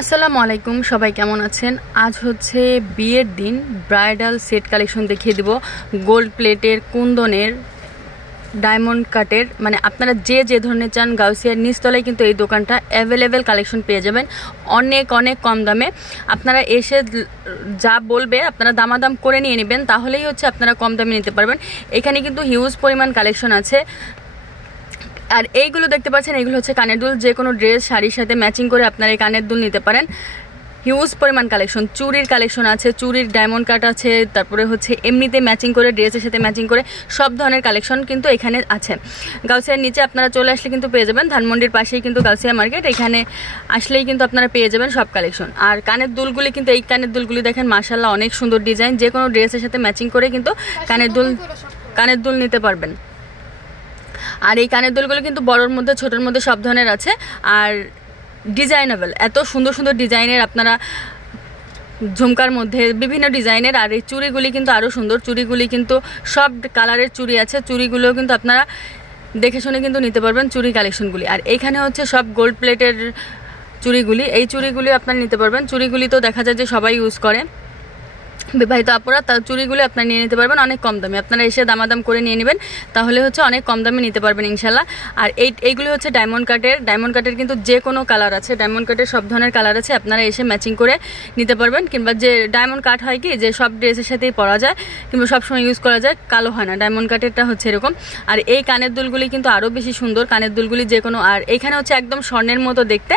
আসসালামু আলাইকুম, সবাই কেমন আছেন? আজ হচ্ছে বিয়ের দিন ব্রাইডাল সেট কালেকশন দেখিয়ে দিব। গোল্ড প্লেটের, কুন্দনের, ডায়মন্ড কাটের, মানে আপনারা যে যে ধরনের চান গাউসিয়ার নিচতলায় কিন্তু এই দোকানটা অ্যাভেলেবেল কালেকশন পেয়ে যাবেন অনেক অনেক কম দামে। আপনারা এসে যা বলবে আপনারা দামাদাম করে নিয়ে নেবেন, তাহলেই হচ্ছে আপনারা কম দামে নিতে পারবেন। এখানে কিন্তু হিউজ পরিমাণ কালেকশন আছে। আর এইগুলো দেখতে পাচ্ছেন, এইগুলো হচ্ছে কানের দুল। যে কোনো ড্রেস শাড়ির সাথে ম্যাচিং করে আপনারা এই কানের দুল নিতে পারেন। হিউজ পরিমাণ কালেকশন, চুরির কালেকশন আছে, চুরির ডায়মন্ড কাট আছে, তারপরে হচ্ছে এমনিতে ম্যাচিং করে ড্রেসের সাথে ম্যাচিং করে সব ধরনের কালেকশন কিন্তু এখানে আছে। গাউসিয়ার নিচে আপনারা চলে আসলে কিন্তু পেয়ে যাবেন, ধানমন্ডির পাশেই কিন্তু গাউসিয়া মার্কেট। এখানে আসলেই কিন্তু আপনারা পেয়ে যাবেন সব কালেকশন। আর কানের দুলগুলি কিন্তু, এই কানের দুলগুলি দেখেন মাশাআল্লাহ অনেক সুন্দর ডিজাইন। যে কোনো ড্রেসের সাথে ম্যাচিং করে কিন্তু কানের দুল নিতে পারবেন। আর এই কানের দুলগুলো কিন্তু বড়োর মধ্যে ছোটোর মধ্যে সব ধরনের আছে। আর ডিজাইনেবল, এত সুন্দর সুন্দর ডিজাইনের, আপনারা ঝুমকার মধ্যে বিভিন্ন ডিজাইনের। আর এই চুড়িগুলি কিন্তু আরও সুন্দর, চুড়িগুলি কিন্তু সব কালারের চুড়ি আছে। চুড়িগুলোও কিন্তু আপনারা দেখে শুনে কিন্তু নিতে পারবেন চুড়ি কালেকশনগুলি। আর এইখানে হচ্ছে সব গোল্ড প্লেটের চুড়িগুলি, এই চুড়িগুলি আপনারা নিতে পারবেন। চুড়িগুলি তো দেখা যায় যে সবাই ইউজ করে, বিবাহিত আপুরা, তার চুড়িগুলো আপনারা নিয়ে নিতে পারবেন অনেক কম দামে। আপনারা এসে দামাদাম করে নিয়ে নেবেন, তাহলে হচ্ছে অনেক কম দামে নিতে পারবেন ইনশাল্লাহ। আর এইগুলো হচ্ছে ডায়মন্ড কাটের কিন্তু যে কোনো কালার আছে, ডায়মন্ড কাটের সব ধরনের কালার আছে। আপনারা এসে ম্যাচিং করে নিতে পারবেন। কিংবা যে ডায়মন্ড কাট হয় কি, যে সব ড্রেসের সাথেই পরা যায় কিংবা সবসময় ইউজ করা যায়, কালো হয় না, ডায়মন্ড কাটেরটা হচ্ছে এরকম। আর এই কানের দুলগুলি কিন্তু আরও বেশি সুন্দর, কানের দুলগুলি যে কোনো। আর এইখানে হচ্ছে একদম স্বর্ণের মতো দেখতে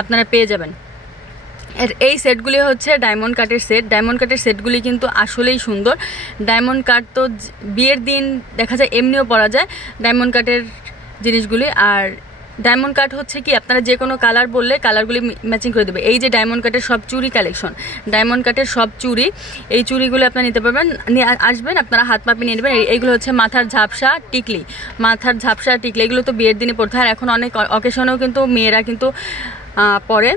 আপনারা পেয়ে যাবেন। এর এই সেটগুলি হচ্ছে ডায়মন্ড কাটের সেট। ডায়মন্ড কাটের সেটগুলি কিন্তু আসলেই সুন্দর। ডায়মন্ড কাট তো বিয়ের দিন দেখা যায় এমনিও পরা যায় ডায়মন্ড কাটের জিনিসগুলি। আর ডায়মন্ড কাট হচ্ছে কি, আপনারা যে কোনো কালার বললে কালারগুলি ম্যাচিং করে দেবে। এই যে ডায়মন্ড কাটের সব চুড়ি কালেকশন, ডায়মন্ড কাটের সব চুড়ি, এই চুড়িগুলো আপনারা নিতে পারবেন। নিয়ে আসবেন, আপনারা হাত মাপে নিয়ে নেবেন। এইগুলো হচ্ছে মাথার ঝাপসা টিকলি, এগুলো তো বিয়ের দিনে পড়তে হয়। আর এখন অনেক অকেশনেও কিন্তু মেয়েরা কিন্তু পরে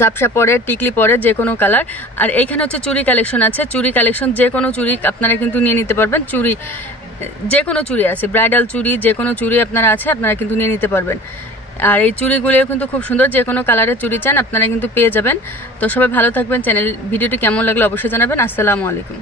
ঝাপসা পরে, টিকলি পরে, যে কোনো কালার। আর এইখানে হচ্ছে চুড়ি কালেকশন আছে, চুড়ি কালেকশন যে কোনো চুড়ি আপনারা কিন্তু নিয়ে নিতে পারবেন। চুড়ি যে কোনো চুড়ি আছে, ব্রাইডাল চুড়ি যে কোনো চুড়ি আপনারা আছে, আপনারা কিন্তু নিয়ে নিতে পারবেন। আর এই চুড়িগুলিও কিন্তু খুব সুন্দর, যে কোনো কালারের চুড়ি চান আপনারা কিন্তু পেয়ে যাবেন। তো সবাই ভালো থাকবেন। ভিডিওটি কেমন লাগলো অবশ্যই জানাবেন। আসসালামু আলাইকুম।